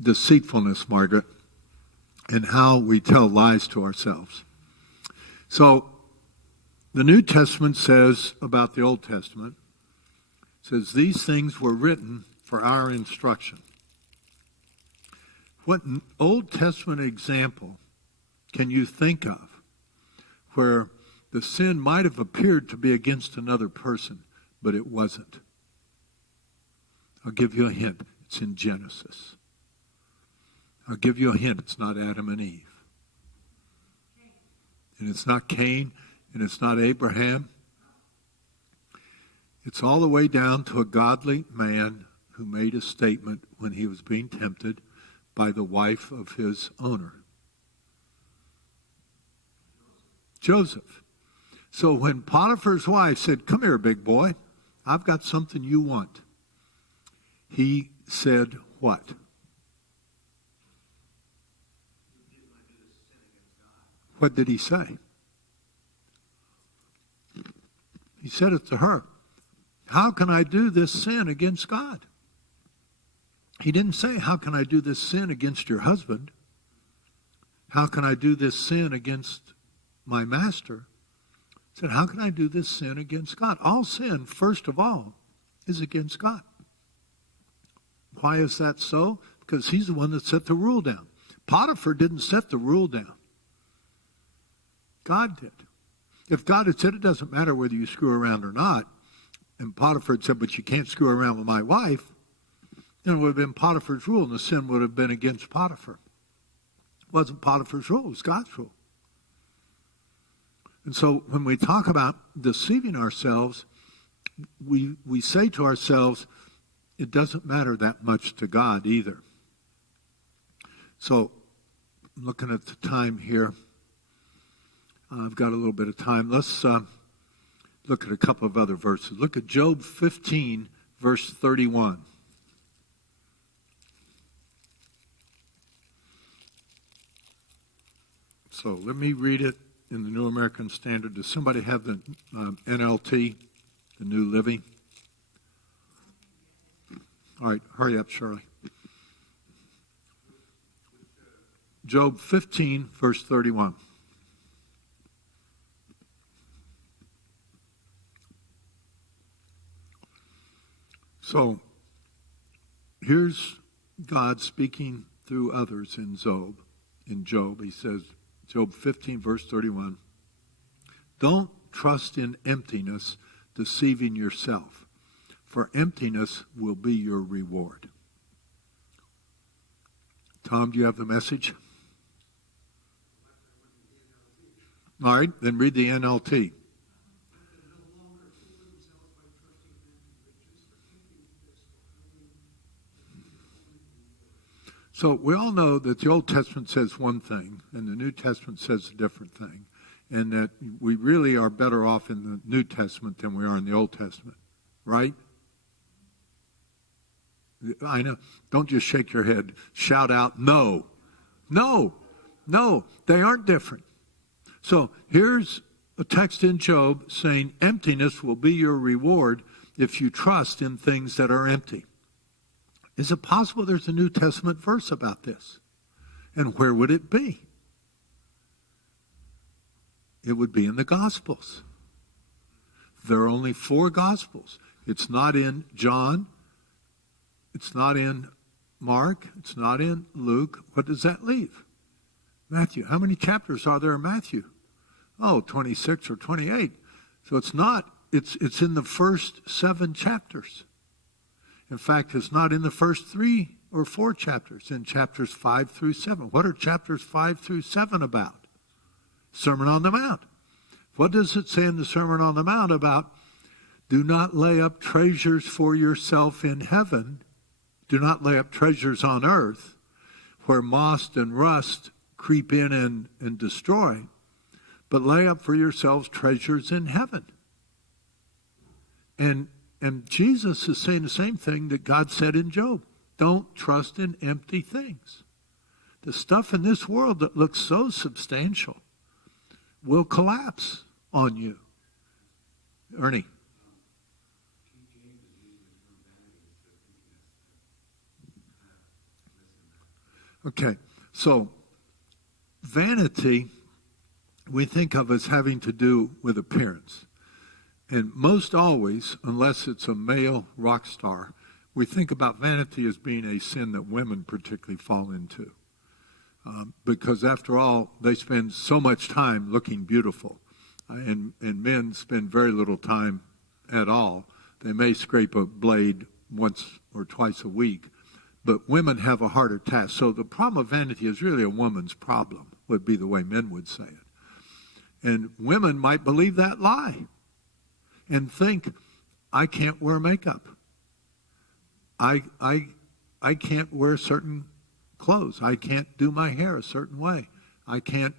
deceitfulness, Margaret, and how we tell lies to ourselves. So, the New Testament says about the Old Testament, it says, these things were written for our instruction. What Old Testament example can you think of where the sin might have appeared to be against another person, but it wasn't? I'll give you a hint. It's in Genesis. I'll give you a hint. It's not Adam and Eve. And it's not Cain, and it's not Abraham. It's all the way down to a godly man who made a statement when he was being tempted by the wife of his owner. Joseph. So when Potiphar's wife said, come here, big boy, I've got something you want, he said what? What did he say? He said it to her. How can I do this sin against God? He didn't say, how can I do this sin against your husband? How can I do this sin against my master? He said, how can I do this sin against God? All sin, first of all, is against God. Why is that so? Because he's the one that set the rule down. Potiphar didn't set the rule down. God did. If God had said it doesn't matter whether you screw around or not, and Potiphar had said, but you can't screw around with my wife, then it would have been Potiphar's rule, and the sin would have been against Potiphar. It wasn't Potiphar's rule, it was God's rule. And so when we talk about deceiving ourselves, we say to ourselves, it doesn't matter that much to God either. So, looking at the time here, I've got a little bit of time. Let's look at a couple of other verses. Look at Job 15, verse 31. So let me read it in the New American Standard. Does somebody have the NLT, the New Living? All right, hurry up, Shirley. Job 15, verse 31. So, here's God speaking through others in Job. He says, Job 15, verse 31, don't trust in emptiness, deceiving yourself, for emptiness will be your reward. Tom, do you have the message? All right, then read the NLT. So we all know that the Old Testament says one thing and the New Testament says a different thing, and that we really are better off in the New Testament than we are in the Old Testament, right? I know. Don't just shake your head. Shout out, no. No. No. They aren't different. So here's a text in Job saying emptiness will be your reward if you trust in things that are empty. Is it possible there's a New Testament verse about this? And where would it be? It would be in the Gospels. There are only 4 Gospels. It's not in John. It's not in Mark. It's not in Luke. What does that leave? Matthew. How many chapters are there in Matthew? 26 or 28. So it's not. It's in the first 7 chapters. In fact, it's not in the first 3 or 4 chapters, in chapters 5 through 7. What are chapters 5 through 7 about? Sermon on the Mount. What does it say in the Sermon on the Mount about do not lay up treasures for yourself in heaven, do not lay up treasures on earth, where moth and rust creep in and destroy, but lay up for yourselves treasures in heaven. And Jesus is saying the same thing that God said in Job. Don't trust in empty things. The stuff in this world that looks so substantial will collapse on you. Ernie. Okay, so vanity we think of as having to do with appearance. And most always, unless it's a male rock star, we think about vanity as being a sin that women particularly fall into. Because after all, they spend so much time looking beautiful. And men spend very little time at all. They may scrape a blade once or twice a week, but women have a harder task. So the problem of vanity is really a woman's problem, would be the way men would say it. And women might believe that lie and think, I can't wear makeup. I can't wear certain clothes. I can't do my hair a certain way. I can't.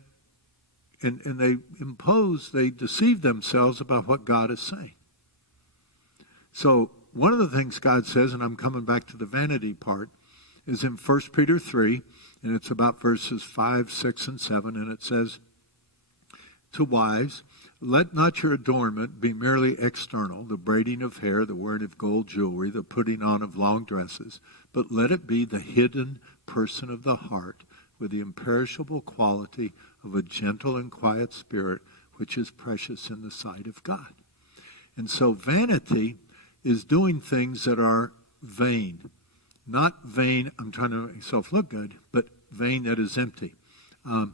And they deceive themselves about what God is saying. So one of the things God says, and I'm coming back to the vanity part, is in 1 Peter 3, and it's about verses 5, 6, and 7, and it says, to wives, let not your adornment be merely external, the braiding of hair, the wearing of gold jewelry, the putting on of long dresses, but let it be the hidden person of the heart, with the imperishable quality of a gentle and quiet spirit, which is precious in the sight of God. And so vanity is doing things that are vain. Not vain, I'm trying to make myself look good, but vain that is empty. Let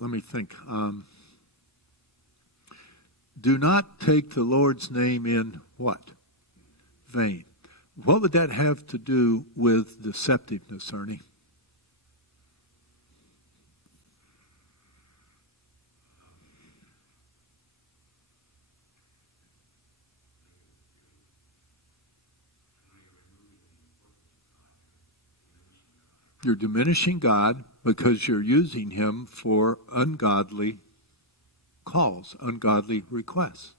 me think. Do not take the Lord's name in what? Vain. What would that have to do with deceptiveness, Ernie? You're diminishing God because you're using him for ungodly calls, ungodly requests.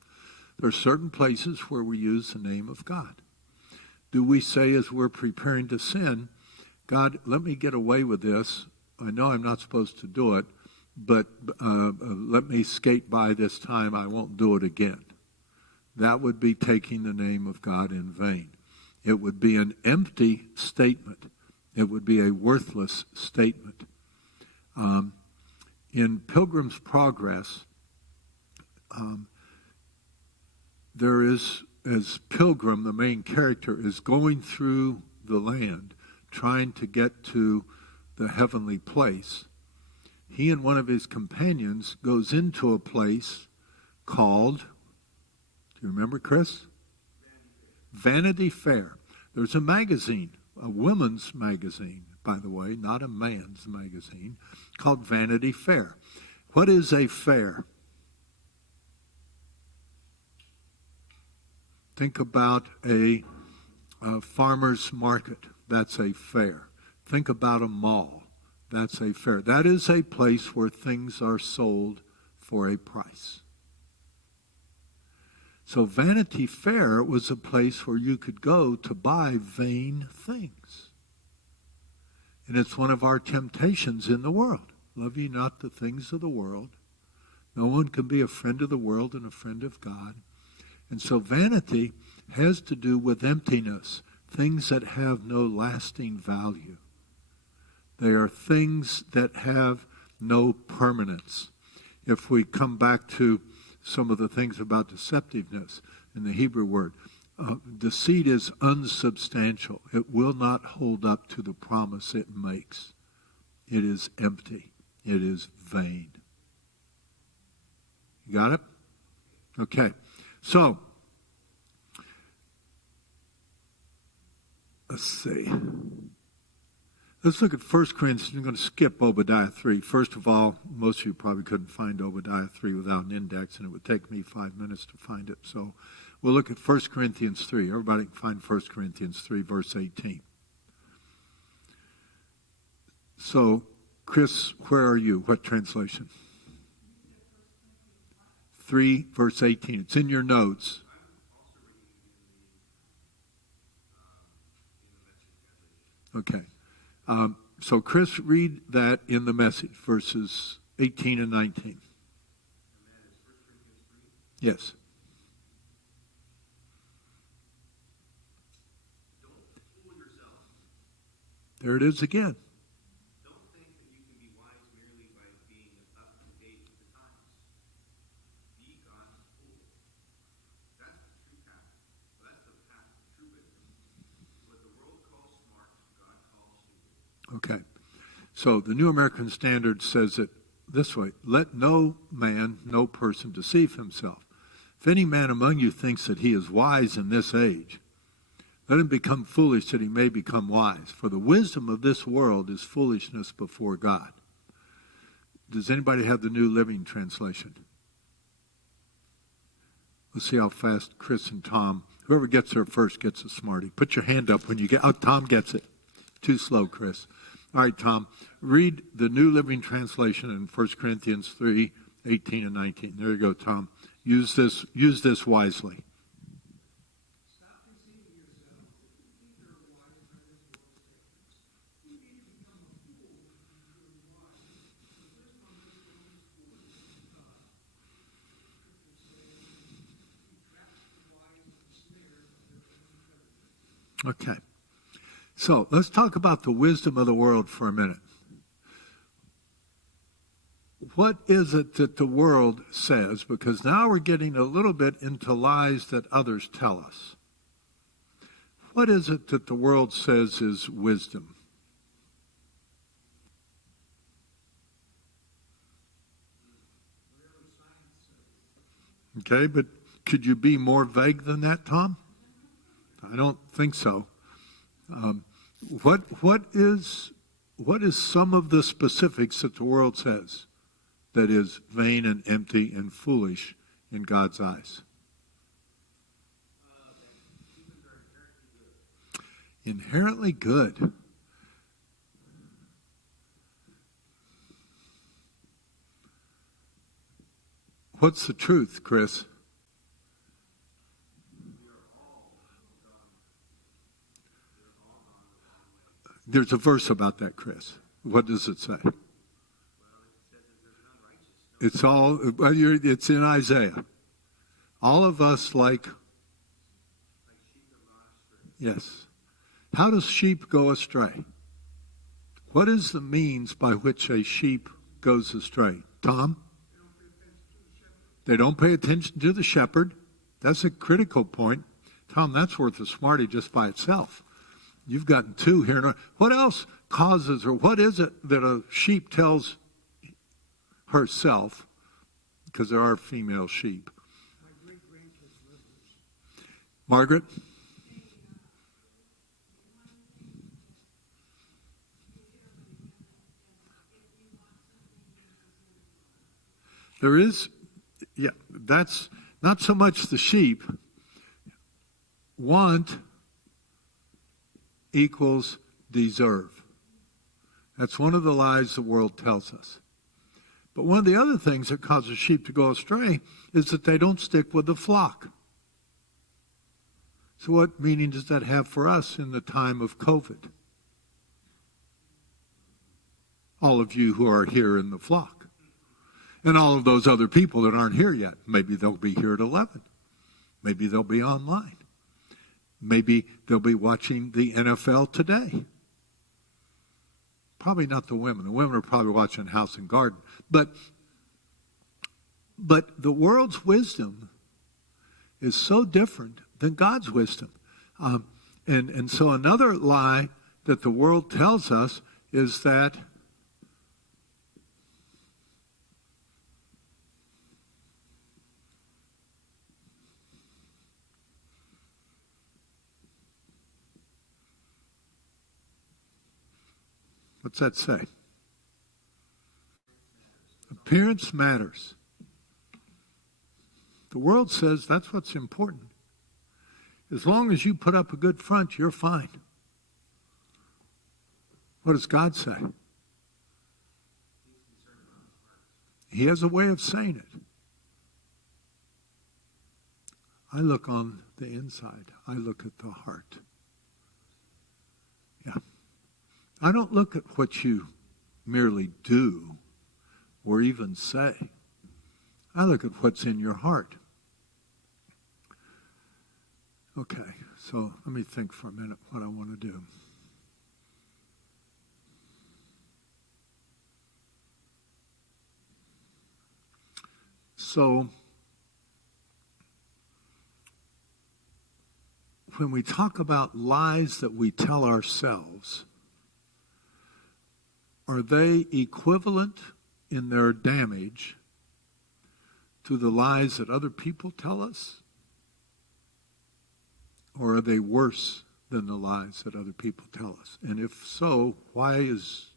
There are certain places where we use the name of God. Do we say as we're preparing to sin, God, let me get away with this. I know I'm not supposed to do it, but let me skate by this time. I won't do it again. That would be taking the name of God in vain. It would be an empty statement. It would be a worthless statement. In Pilgrim's Progress, there is, as Pilgrim, the main character, is going through the land, trying to get to the heavenly place. He and one of his companions goes into a place called, do you remember, Chris? Vanity Fair. There's a magazine, a woman's magazine, by the way, not a man's magazine, called Vanity Fair. What is a fair? Think about a farmer's market. That's a fair. Think about a mall. That's a fair. That is a place where things are sold for a price. So Vanity Fair was a place where you could go to buy vain things. And it's one of our temptations in the world. Love ye not the things of the world. No one can be a friend of the world and a friend of God. And so vanity has to do with emptiness, things that have no lasting value. They are things that have no permanence. If we come back to some of the things about deceptiveness in the Hebrew word, deceit is unsubstantial. It will not hold up to the promise it makes. It is empty. It is vain. You got it? Okay. So, let's see. Let's look at 1 Corinthians. I'm going to skip Obadiah 3. First of all, most of you probably couldn't find Obadiah 3 without an index, and it would take me 5 minutes to find it. So we'll look at 1 Corinthians 3. Everybody can find 1 Corinthians 3, verse 18. So, Chris, where are you? What translation? 3, verse 18. It's in your notes. Okay. So, Chris, read that in the Message, verses 18 and 19. Yes. There it is again. Okay. So the New American Standard says it this way: let no man, no person deceive himself. If any man among you thinks that he is wise in this age, let him become foolish that he may become wise. For the wisdom of this world is foolishness before God. Does anybody have the New Living Translation? Let's see how fast Chris and Tom, whoever gets there first gets a Smartie. Put your hand up when you get, oh, Tom gets it. Too slow, Chris. All right, Tom, read the New Living Translation in 1 Corinthians 3, 18 and 19. There you go, Tom. Use this wisely. Okay. So let's talk about the wisdom of the world for a minute. What is it that the world says? Because now we're getting a little bit into lies that others tell us. What is it that the world says is wisdom? Okay, but could you be more vague than that, Tom? I don't think so. What is some of the specifics that the world says that is vain and empty and foolish in God's eyes? Inherently good. What's the truth, Chris? There's a verse about that, Chris. What does it say? It's in Isaiah. All of us yes. How does sheep go astray? What is the means by which a sheep goes astray? Tom? They don't pay attention to the shepherd. That's a critical point. Tom, that's worth a Smartie just by itself. You've gotten two here. What else causes, or what is it that a sheep tells herself, because there are female sheep? Margaret? There is, yeah, that's not so much the sheep. Want equals deserve. That's one of the lies the world tells us. But one of the other things that causes sheep to go astray is that they don't stick with the flock. So what meaning does that have for us in the time of COVID? All of you who are here in the flock. And all of those other people that aren't here yet. Maybe they'll be here at 11. Maybe they'll be online. Maybe they'll be watching the NFL today. Probably not the women. The women are probably watching House and Garden. But the world's wisdom is so different than God's wisdom. And so another lie that the world tells us is that what's that say? Appearance matters. The world says that's what's important. As long as you put up a good front, you're fine. What does God say? He has a way of saying it. I look on the inside. I look at the heart. Yeah. I don't look at what you merely do or even say. I look at what's in your heart. Okay, so let me think for a minute what I want to do. So, when we talk about lies that we tell ourselves, are they equivalent in their damage to the lies that other people tell us? Or are they worse than the lies that other people tell us? And if so, why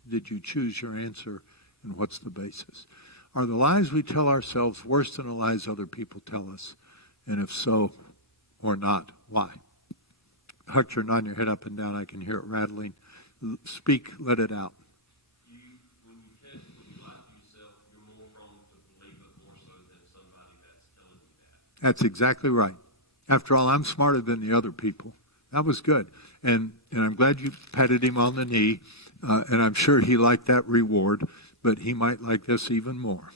did you choose your answer, and what's the basis? Are the lies we tell ourselves worse than the lies other people tell us? And if so, or not, why? Huck, you're nodding your head up and down. I can hear it rattling. Speak, let it out. When you lie to yourself, you're more prone to believe it more so than somebody that's telling you that. That's exactly right. After all, I'm smarter than the other people. That was good. And I'm glad you patted him on the knee, and I'm sure he liked that reward, but he might like this even more.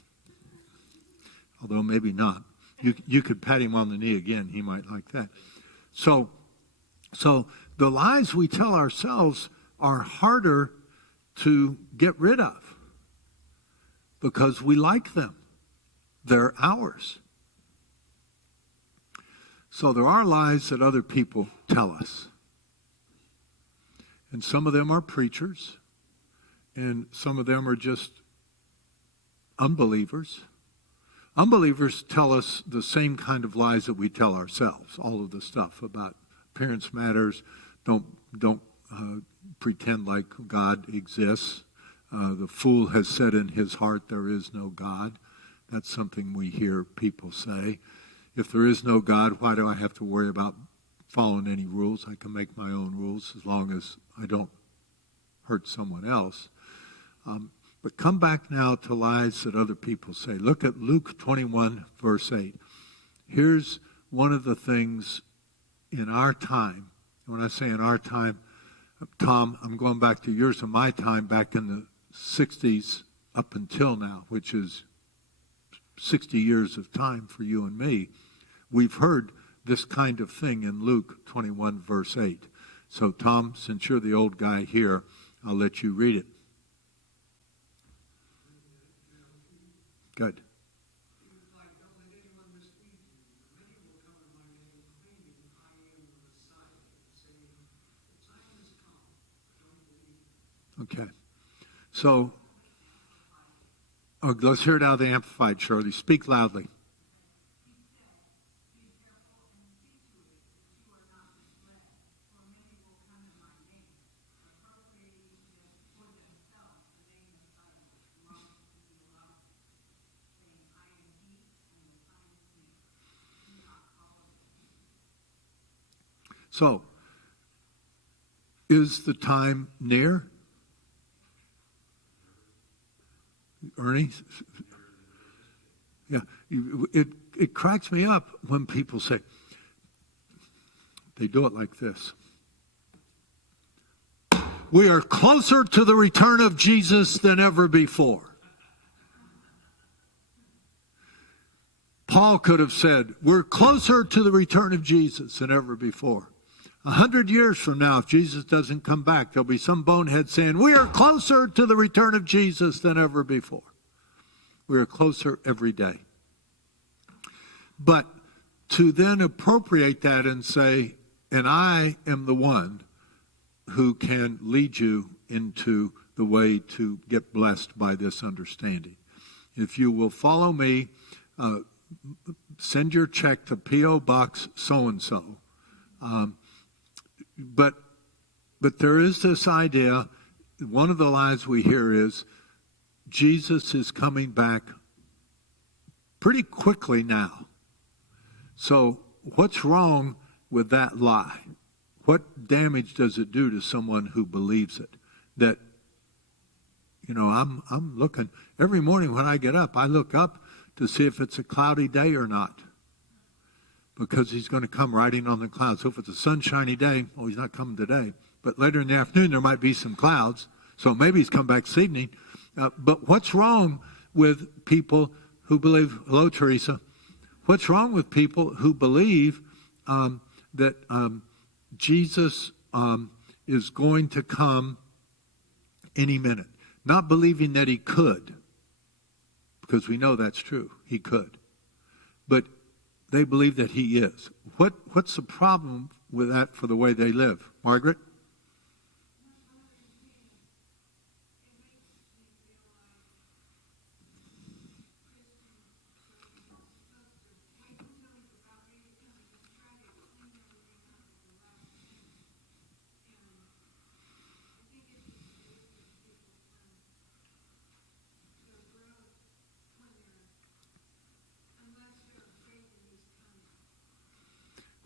Although maybe not. You could pat him on the knee again. He might like that. So the lies we tell ourselves are harder to get rid of because we like them. They're ours. So there are lies that other people tell us. And some of them are preachers, and some of them are just unbelievers. Unbelievers tell us the same kind of lies that we tell ourselves, all of the stuff about appearance matters, don't pretend like God exists. The fool has said in his heart there is no God. That's something we hear people say. If there is no God, why do I have to worry about following any rules? I can make my own rules as long as I don't hurt someone else. But come back now to lies that other people say. Look at Luke 21, verse 8. Here's one of the things in our time. When I say in our time, Tom, I'm going back to yours and my time back in the 60s up until now, which is 60 years of time for you and me. We've heard this kind of thing in Luke 21, verse 8. So, Tom, since you're the old guy here, I'll let you read it. Good. Okay. So, let's hear it out of the Amplified, Shirley. Speak loudly. So, is the time near? Ernie? Yeah. It cracks me up when people say, they do it like this. We are closer to the return of Jesus than ever before. Paul could have said, we're closer to the return of Jesus than ever before. 100 years from now, if Jesus doesn't come back, there'll be some bonehead saying, we are closer to the return of Jesus than ever before. We are closer every day. But to then appropriate that and say, and I am the one who can lead you into the way to get blessed by this understanding. If you will follow me, send your check to P.O. Box so-and-so. But there is this idea, one of the lies we hear is, Jesus is coming back pretty quickly now. So what's wrong with that lie? What damage does it do to someone who believes it? That, I'm looking, every morning when I get up, I look up to see if it's a cloudy day or not. Because he's going to come riding on the clouds. So if it's a sunshiny day, well, he's not coming today. But later in the afternoon, there might be some clouds. So maybe he's come back this evening. But what's wrong with people who believe, hello, Teresa. What's wrong with people who believe that Jesus is going to come any minute? Not believing that he could, because we know that's true. He could. But they believe that he is. What's the problem with that for the way they live? Margaret?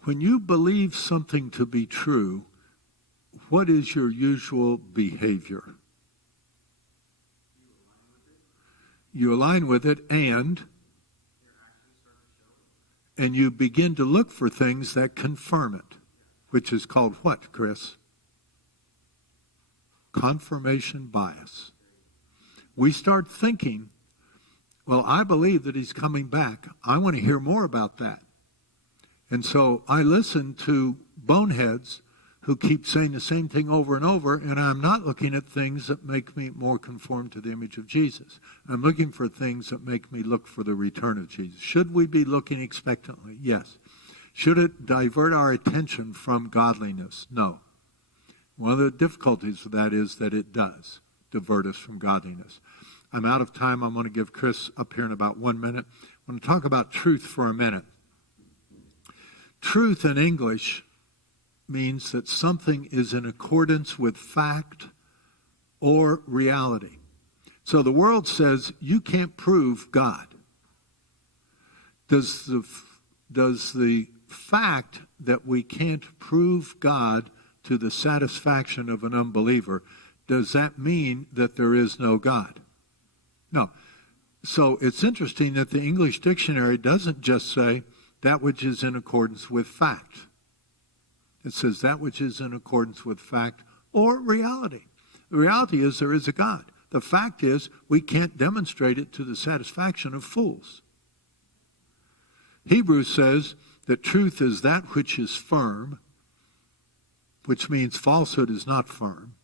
When you believe something to be true, what is your usual behavior? You align with it, and you begin to look for things that confirm it, which is called what, Chris? Confirmation bias. We start thinking, well, I believe that he's coming back. I want to hear more about that. And so I listen to boneheads who keep saying the same thing over and over, and I'm not looking at things that make me more conform to the image of Jesus. I'm looking for things that make me look for the return of Jesus. Should we be looking expectantly? Yes. Should it divert our attention from godliness? No. One of the difficulties of that is that it does divert us from godliness. I'm out of time. I'm going to give Chris up here in about 1 minute. I want to talk about truth for a minute. Truth in English means that something is in accordance with fact or reality. So the world says you can't prove God. Does the fact that we can't prove God to the satisfaction of an unbeliever, does that mean that there is no God? No. So it's interesting that the English dictionary doesn't just say that which is in accordance with fact. It says that which is in accordance with fact or reality. The reality is there is a God. The fact is we can't demonstrate it to the satisfaction of fools. Hebrews says that truth is that which is firm, which means falsehood is not firm.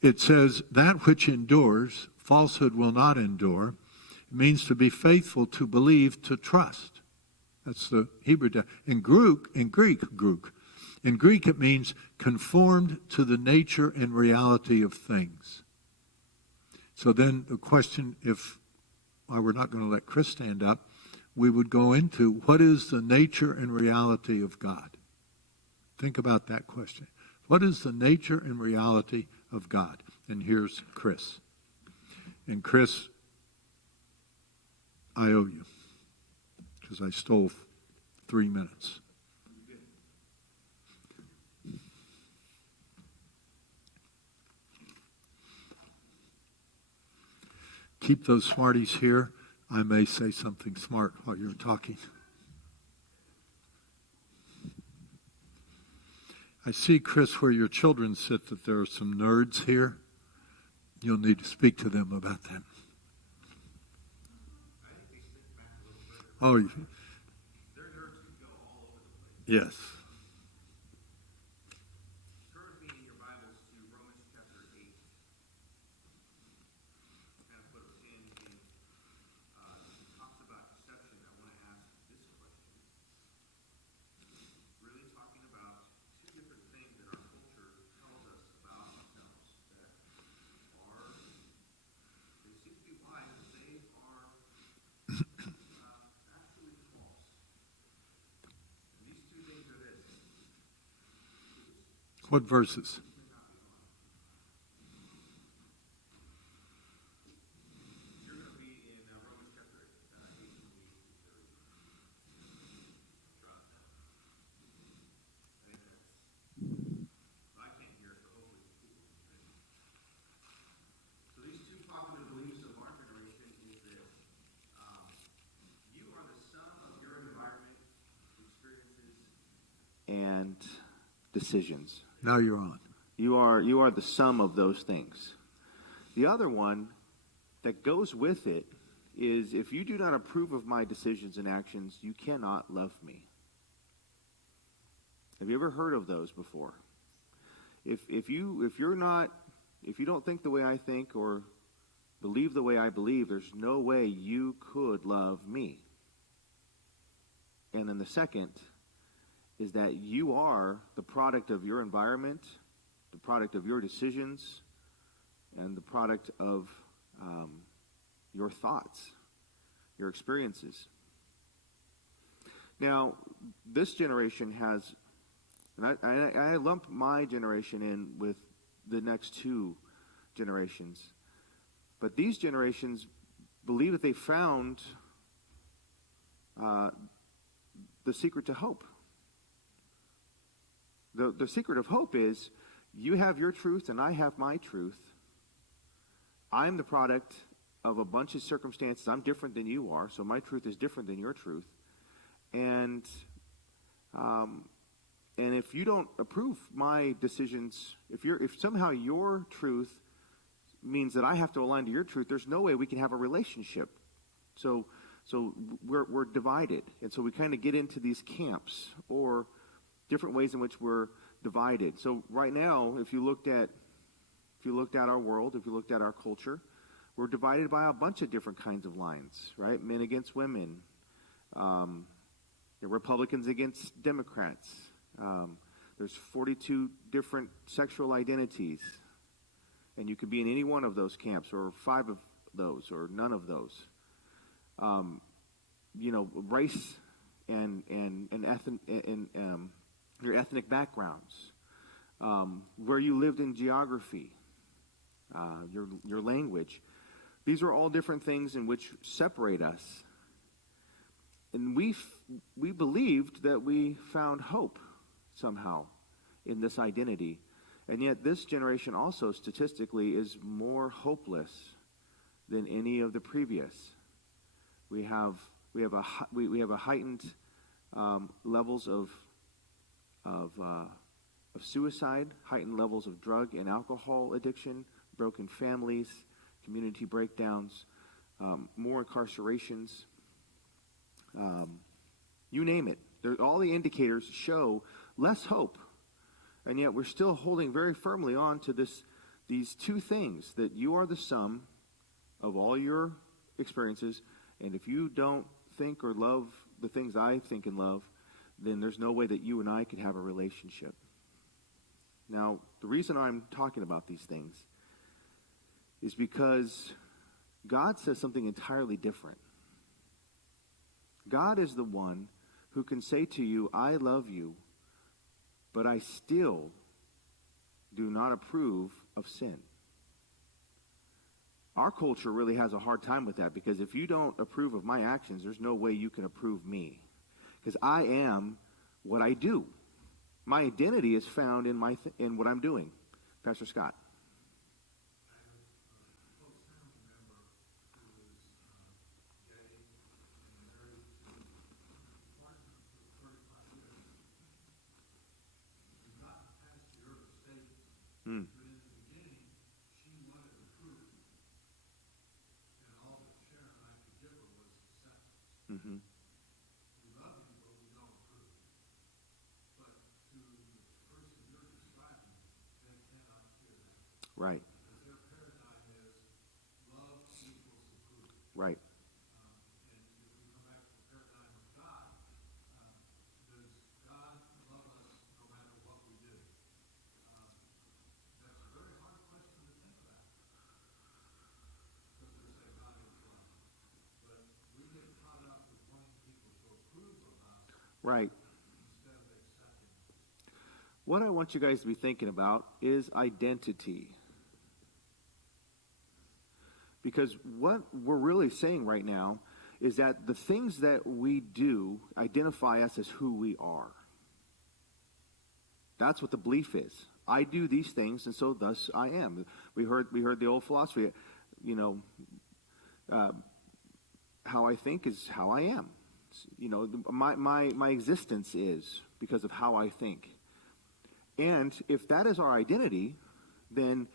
It says that which endures, falsehood will not endure. It means to be faithful, to believe, to trust. That's the Hebrew. In Greek, it means conformed to the nature and reality of things. So then the question, if I were not going to let Chris stand up, we would go into what is the nature and reality of God? Think about that question. What is the nature and reality of God? And here's Chris. And Chris, I owe you, because I stole 3 minutes. Keep those smarties here. I may say something smart while you're talking. I see, Chris, where your children sit, that there are some nerds here. You'll need to speak to them about that. Oh, Their nerds could go all over the place. yes. Turn with me in your Bibles to Romans chapter 8. Kind of put a pin in talks about deception. I want to ask this question. Really talking about two different things that our culture tells us about ourselves that are, they seem to be lies, but they are actually false. And these two things are this. What verses? You're going to be in Romans chapter 8, 28 through 30. I can't hear it, so hopefully people can hear it. So these two popular beliefs of our generation is this. You are the sum of your environment, experiences, and decisions. Now you're on. You are the sum of those things. The other one that goes with it is, if you do not approve of my decisions and actions, you cannot love me. Have you ever heard of those before? If you don't think the way I think or believe the way I believe, there's no way you could love me. And then the second is that you are the product of your environment, the product of your decisions, and the product of your thoughts, your experiences. Now, this generation has, and I lump my generation in with the next two generations, but these generations believe that they found the secret to hope. the secret of hope is you have your truth and I have my truth. I'm the product of a bunch of circumstances. I'm different than you are, so my truth is different than your truth. And if you don't approve my decisions, if somehow your truth means that I have to align to your truth, there's no way we can have a relationship. So we're divided, and so we kind of get into these camps or different ways in which we're divided. So right now, if you looked at our world, if you looked at our culture, we're divided by a bunch of different kinds of lines, right? Men against women, Republicans against Democrats. There's 42 different sexual identities, and you could be in any one of those camps, or 5 of those, or none of those. Race and your ethnic backgrounds, where you lived in geography, your language. These are all different things in which separate us. And we believed that we found hope somehow in this identity. And yet this generation also statistically is more hopeless than any of the previous. We have a heightened levels of suicide, heightened levels of drug and alcohol addiction, broken families, community breakdowns, more incarcerations. You name it. All the indicators show less hope. And yet we're still holding very firmly on to these two things, that you are the sum of all your experiences, and if you don't think or love the things I think and love, then there's no way that you and I could have a relationship. Now, the reason I'm talking about these things is because God says something entirely different. God is the one who can say to you, I love you, but I still do not approve of sin. Our culture really has a hard time with that, because if you don't approve of my actions, there's no way you can approve me. Because I am what I do. My identity is found in what I'm doing. Pastor Scott. Hmm. Mm-hmm. Right. Right. Right. What I want you guys to be thinking about is identity. Because what we're really saying right now is that the things that we do identify us as who we are. That's what the belief is. I do these things, and so thus I am. We heard the old philosophy, how I think is how I am. My existence is because of how I think. And if that is our identity, then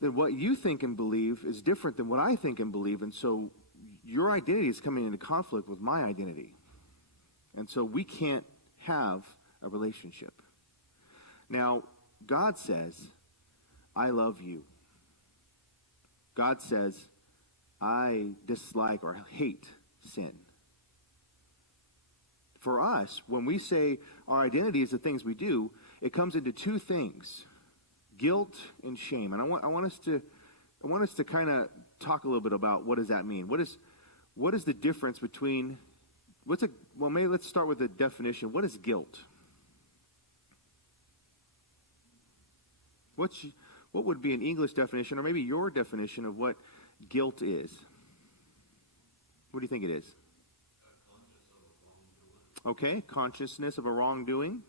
what you think and believe is different than what I think and believe, and so your identity is coming into conflict with my identity. And so we can't have a relationship. Now, God says, I love you. God says, I dislike or hate sin. For us, when we say our identity is the things we do, it comes into two things: guilt and shame. And I want us to kind of talk a little bit about what does that mean. What is the difference between maybe let's start with the definition. What is guilt? What would be an English definition, or maybe your definition of what guilt is? What do you think it is? Okay, consciousness of a wrongdoing.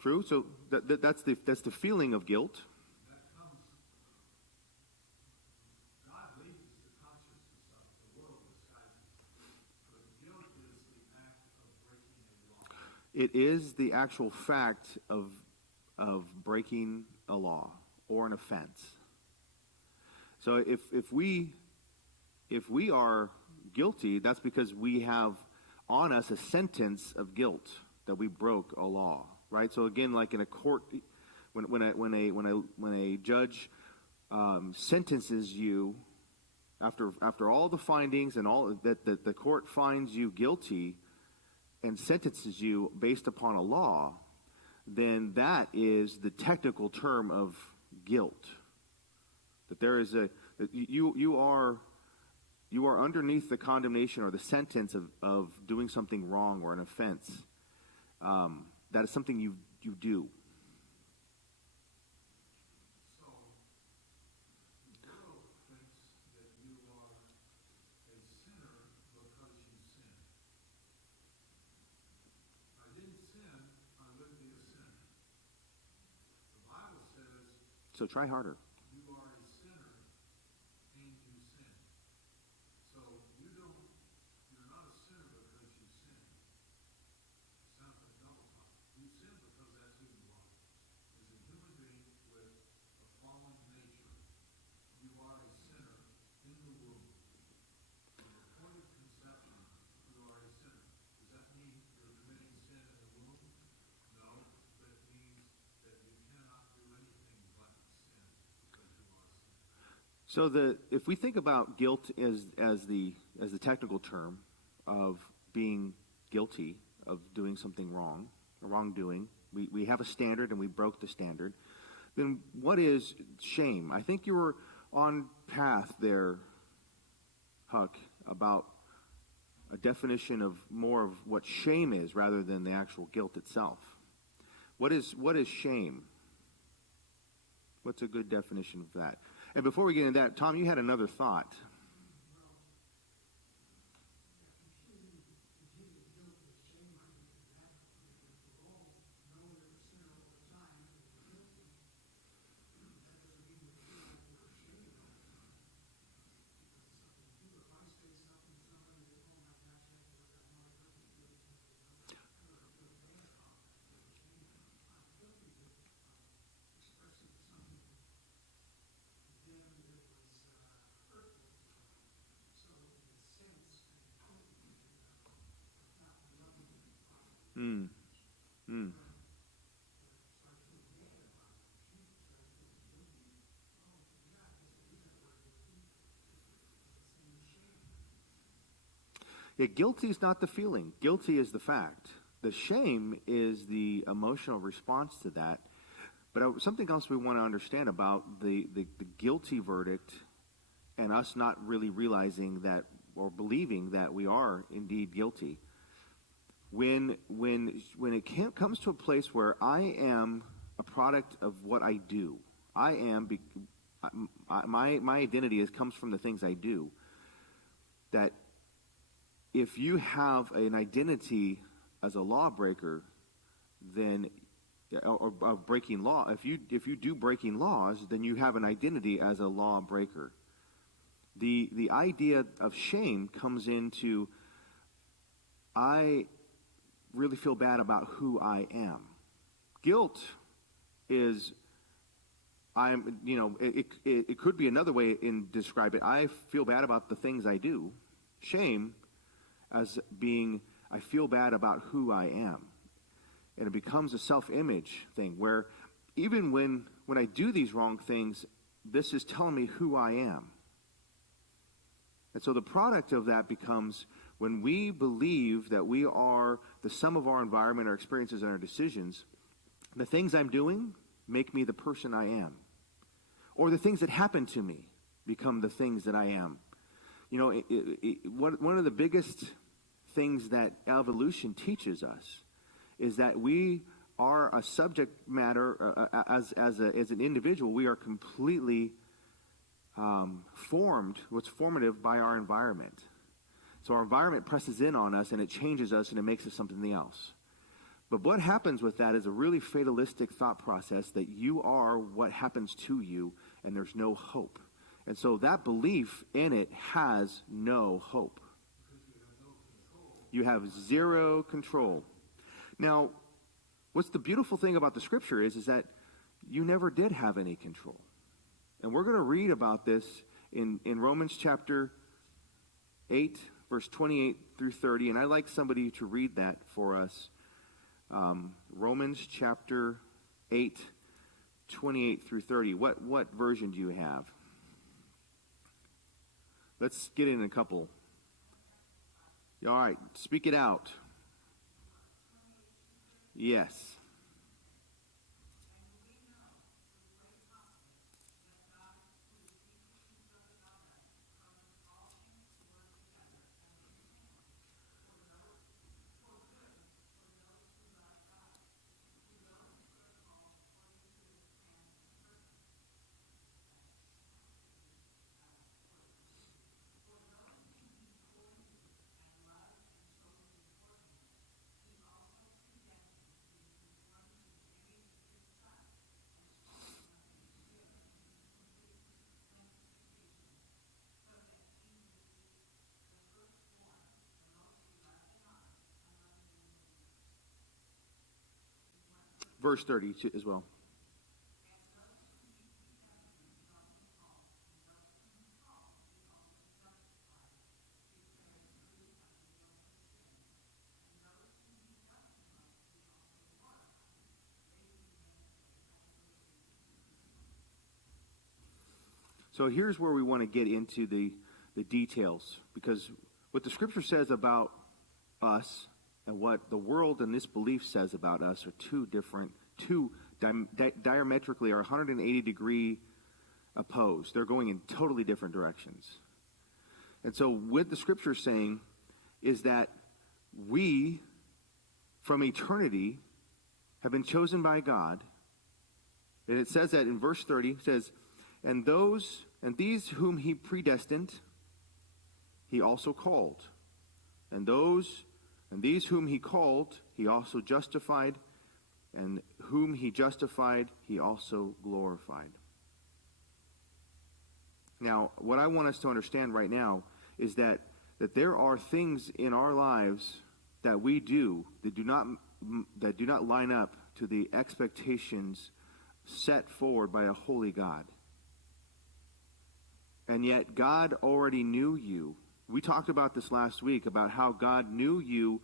True. So that's the feeling of guilt. That comes, God leads the consciousness of the world disguises. But guilt is the act of breaking a law. It is the actual fact of breaking a law or an offense. So if we are guilty, that's because we have on us a sentence of guilt that we broke a law, right? So again, like in a court, when a judge sentences you after all the findings and all that the court finds you guilty and sentences you based upon a law, then that is the technical term of guilt. That there is that you are underneath the condemnation or the sentence of doing something wrong or an offense. That is something you do. So, the world thinks that you are a sinner because you sin. If I didn't sin, I wouldn't be a sinner. The Bible says So try harder. you are a sinner and you sin. So you're not a sinner because you sin. It sounds like double talk. You sin because that's who you are. As a human being with a fallen nature, you are a sinner in the womb. From the point of conception, you are a sinner. Does that mean you're committing sin in the womb? No, but it means that you cannot do anything but sin because you are a sinner. So if we think about guilt as the technical term of being guilty of doing something wrong, a wrongdoing, we have a standard and we broke the standard. Then what is shame? I think you were on path there, Huck, about a definition of more of what shame is rather than the actual guilt itself. What is shame? What's a good definition of that? And before we get into that, Tom, you had another thought. Yeah, guilty is not the feeling. Guilty is the fact. The shame is the emotional response to that. But something else we want to understand about the guilty verdict and us not really realizing that or believing that we are indeed guilty. When it comes to a place where I am a product of what I do, my identity comes from the things I do. That if you have an identity as a lawbreaker, then or breaking law, if you do breaking laws, then you have an identity as a lawbreaker. The idea of shame comes into I really feel bad about who I am. Guilt is it could be another way in describe it. I feel bad about the things I do. Shame as being I feel bad about who I am. And it becomes a self-image thing where even when I do these wrong things, this is telling me who I am. And so the product of that becomes when we believe that we are the sum of our environment, our experiences, and our decisions, the things I'm doing make me the person I am. Or the things that happen to me become the things that I am. You know, one of the biggest things that evolution teaches us is that we are a subject matter, as an individual, we are completely what's formative by our environment. So our environment presses in on us and it changes us and it makes us something else. But what happens with that is a really fatalistic thought process that you are what happens to you and there's no hope. And so that belief in it has no hope. You have zero control. Now, what's the beautiful thing about the scripture is that you never did have any control. And we're going to read about this in Romans chapter 8, verse 28 through 30. And I'd like somebody to read that for us. Romans chapter 8, 28 through 30. What version do you have? Let's get in a couple. All right, speak it out. Yes. Verse 30 as well. So here's where we want to get into the details, because what the scripture says about us and what the world and this belief says about us are two diametrically are 180 degree opposed. They're going in totally different directions. And so what the scripture is saying is that we, from eternity, have been chosen by God. And it says that in verse 30, it says, and these whom he predestined, he also called. And these whom he called, he also justified. And whom he justified, he also glorified. Now, what I want us to understand right now is that there are things in our lives that we do that do not line up to the expectations set forward by a holy God. And yet God already knew you. We talked about this last week, about how God knew you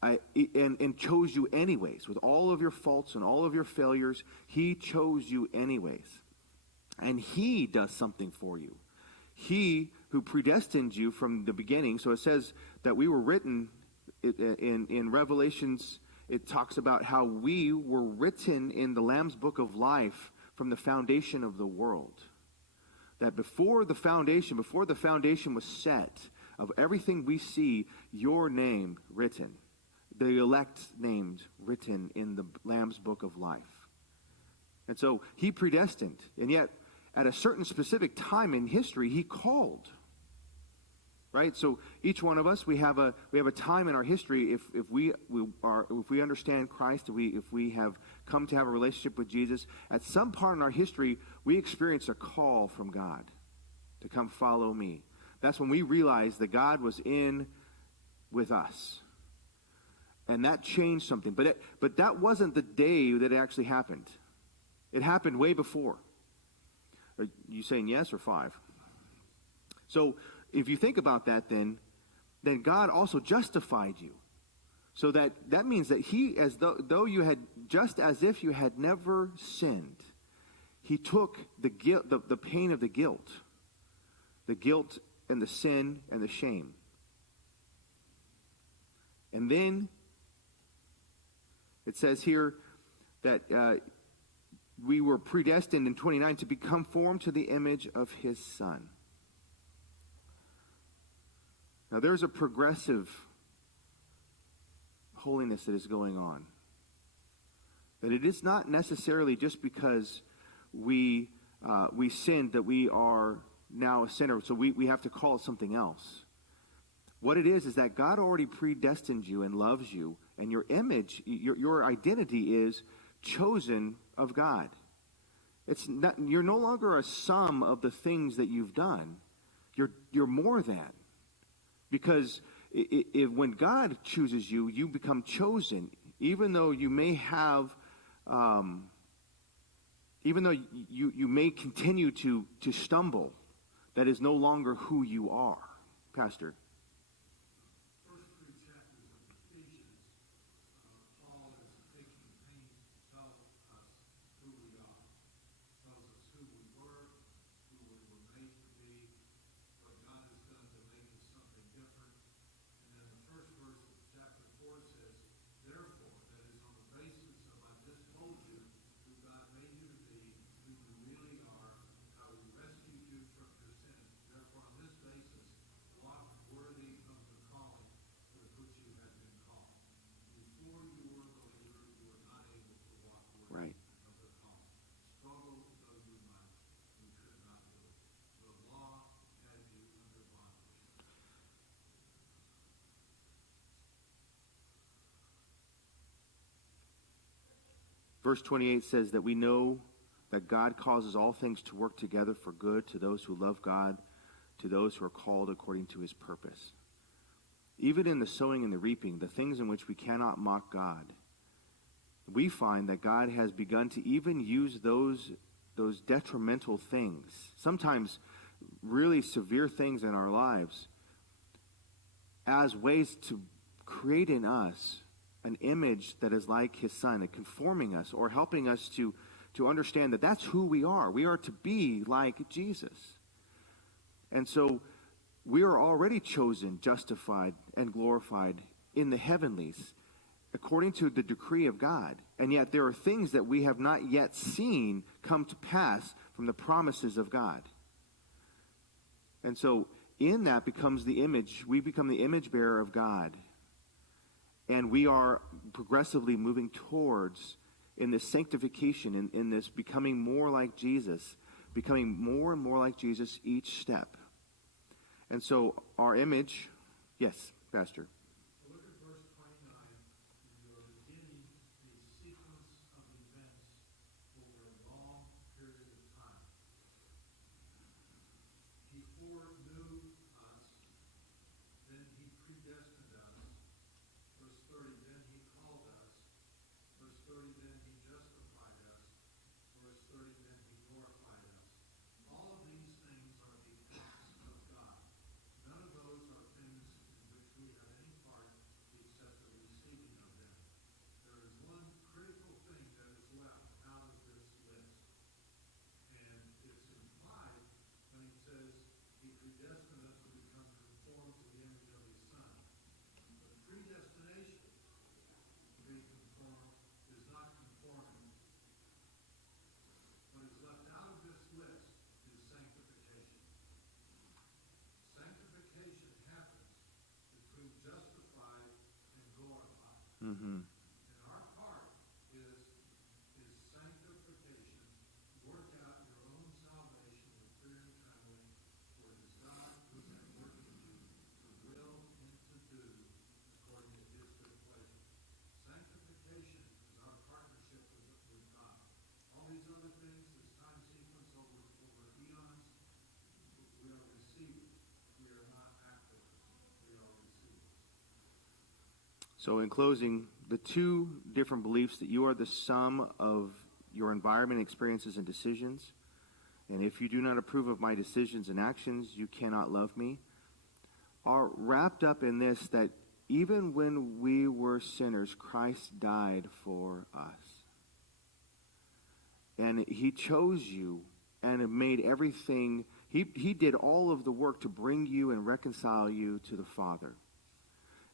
and chose you anyways. With all of your faults and all of your failures, he chose you anyways. And he does something for you. He who predestined you from the beginning. So it says that we were written in Revelations. It talks about how we were written in the Lamb's book of life from the foundation of the world. That before the foundation was set, of everything we see, your name written, the elect named written in the Lamb's book of life. And so he predestined, and yet at a certain specific time in history, he called. Right? So each one of us, we have a time in our history, if we understand Christ, if we have come to have a relationship with Jesus, at some part in our history, we experience a call from God to come follow me. That's when we realized that God was in with us. And that changed something. But that wasn't the day that it actually happened. It happened way before. Are you saying yes or 5? So if you think about that, then God also justified you. So that means that he, as though you had, just as if you had never sinned, he took the guilt, the pain of the guilt and the sin and the shame. And then it says here that we were predestined in 29 to become formed to the image of his Son. Now there's a progressive holiness that is going on. That it is not necessarily just because we sinned that we are now a sinner, so we have to call it something else. What it is that God already predestined you and loves you, and your image, your identity is chosen of God. It's not, you're no longer a sum of the things that you've done. You're more than. Because when God chooses you, you become chosen. Even though you may have, even though you may continue to stumble, that is no longer who you are. Pastor. First three chapters of Ephesians, Paul is taking pains to tell us who we are. Tells us who we were made to be, what God has done to make us something different. And then the first verse of chapter 4 says, therefore, that is on the basis of I just told you who God made you to be, who you really are, how He rescued you from your sins. Therefore, on this basis, walk worthy of the calling with which you have been called. Before you were a believer, you were not able to walk worthy Right. of the calling. Struggle though you might, you could not do it. The law had you under bondage. Verse 28 says that we know that God causes all things to work together for good to those who love God, to those who are called according to His purpose. Even in the sowing and the reaping, the things in which we cannot mock God, we find that God has begun to even use those detrimental things, sometimes really severe things in our lives, as ways to create in us an image that is like His Son, and conforming us or helping us to understand that that's who we are. We are to be like Jesus. And so we are already chosen, justified, and glorified in the heavenlies according to the decree of God. And yet there are things that we have not yet seen come to pass from the promises of God. And so in that becomes the image, we become the image bearer of God. And we are progressively moving towards, in this sanctification, in this becoming more like Jesus, becoming more and more like Jesus each step. And so our image, yes, Pastor. Look at verse 29. You are beginning a sequence of events over a long period of time. He foreknew us, then He predestined us. Verse 30, then He called us. Verse 30, then He justified us. Verse 30, then He glorified us. All of these things are because of God. None of those are things in which we have any part except the receiving of them. There is one critical thing that is left out of this list. And it's implied when He says He predestined us to become conformed to the image of His Son. But predestination, being conformed, is not conforming. What is left out of this list is sanctification. Sanctification happens between justified and glorified. Mm-hmm. And our part is sanctification. Work out your own salvation with fear and trembling, for it is God who is at work in you to will and to do according to His good pleasure. Sanctification is our partnership with God. All these other things, this time sequence over eons, we are receivers. We are not actors. We are receivers. So in closing, the two different beliefs that you are the sum of your environment, experiences, and decisions, and if you do not approve of my decisions and actions, you cannot love me, are wrapped up in this, that even when we were sinners, Christ died for us. And He chose you and made everything, He did all of the work to bring you and reconcile you to the Father.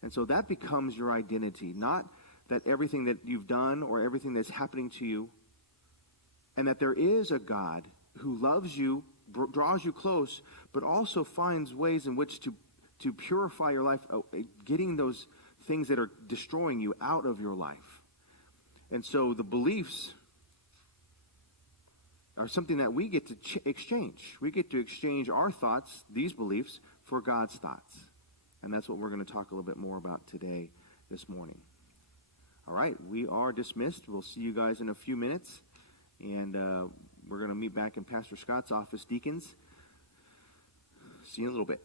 And so that becomes your identity, not that everything that you've done or everything that's happening to you, and that there is a God who loves you, draws you close, but also finds ways in which to purify your life, getting those things that are destroying you out of your life. And so the beliefs are something that we get to exchange. We get to exchange our thoughts, these beliefs, for God's thoughts. And that's what we're going to talk a little bit more about today, this morning. All right, we are dismissed. We'll see you guys in a few minutes. And we're going to meet back in Pastor Scott's office, deacons. See you in a little bit.